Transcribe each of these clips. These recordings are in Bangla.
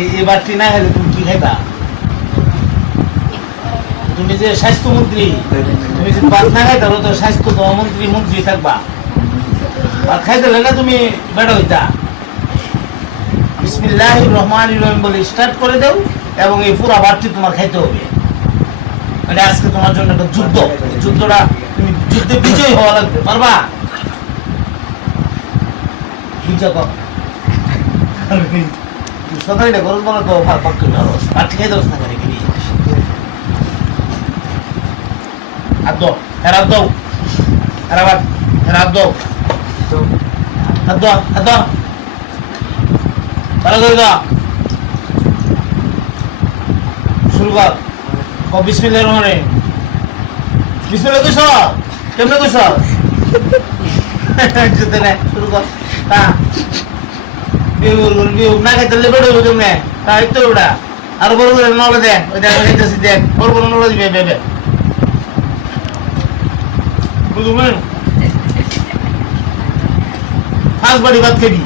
এই বাটি না খেলে তুমি কি খাইবা? তুমি যে স্বাস্থ্যমন্ত্রী, তুমি যদি ভাত না খাইতে তো স্বাস্থ্য মন্ত্রী থাকবা। ভাত খাইতে না তুমি বেড়া হইতা। বিসমিল্লাহির রহমানির রহিম বলে স্টার্ট করে দাও এবং এই পুরো বাটি তোমার খাইতে হবে। মানে আজকে তোমার জন্য একটা যুদ্ধটা তুমি যুদ্ধে বিজয়ী হওয়া লাগবে, পারবা? সকালে গরম বলা তো পক্ষে বাটি খাইতে না করে কিনি হাত দাও, হাত দাও, হাত দাও, হাত দাও, ভালো করে দাও। শুরু কর। বিসমিল্লাহির রহমানির রহিম। বিসমিল্লাহ কইছ? কেমনে কইছ? যেতে না, শুরু কর। তা বিউ না খাইতে বেড়ে হইব কেমনে? তা এই তো ওটা আর বড় করে নলে দেখ, ওই দেখ খাইতেছি দেখ, বড় বড় নলে দিবে বেবে। বুঝবেন? ফার্স্ট বাড়ি ভাত খাবি।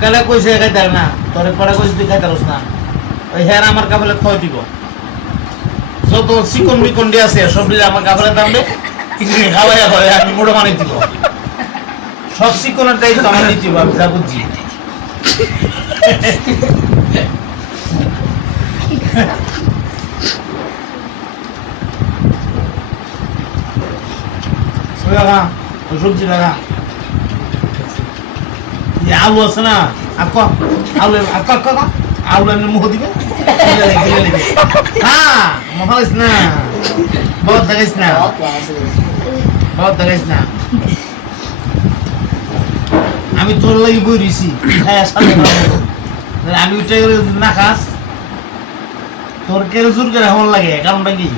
কালে কইছে খাইতে না, তোরে পরে কইছে তুই খাইতে না। ওই হ্যাঁ আমার কাপড়ে খয় দিব। যত চিকন বিকন দিয়ে আছে সব দিলে আমার কাপড়ে দামবে, খাওয়াইয়া হয় আমি মোড়ো মানিয়ে দিব। সব চিকনের দায়িত্ব আমার নিতে হবে, আমি যা বুঝছি। সবজি লাগা আলু আছে না, আলু এমনি মুখ দিবে, হ্যাঁ মহালিস না, বহুত দেখাইস না, বহুত দেখাইস না। আমি তোর লাগি বই রয়েছি, আমি উঠে গেলে না খাস, তোর কেউ জোর করে এমন লাগে, কারণটা কি?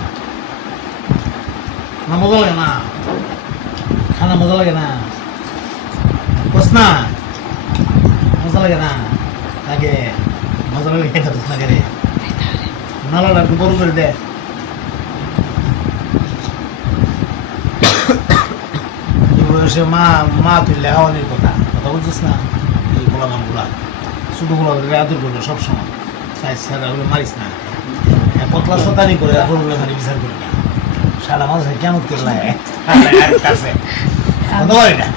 না মজা লাগে না, খানা মজা লাগে না, বস না মজা লাগে না, লাগে মজা লাগে খেতে বস না করে নালাটা একটু বড় করে দে। বয়সে মা তুললে খাওয়ানির কথা বলছিস না, এই গোলা মানগুলা ছোটো গোলা আদর করবে সবসময়, সাইজ সারা হলে মারিস না, পতলা শতানি করে মারি বিচার করি না, সারা মাঝে কেমন করলে কাছে না।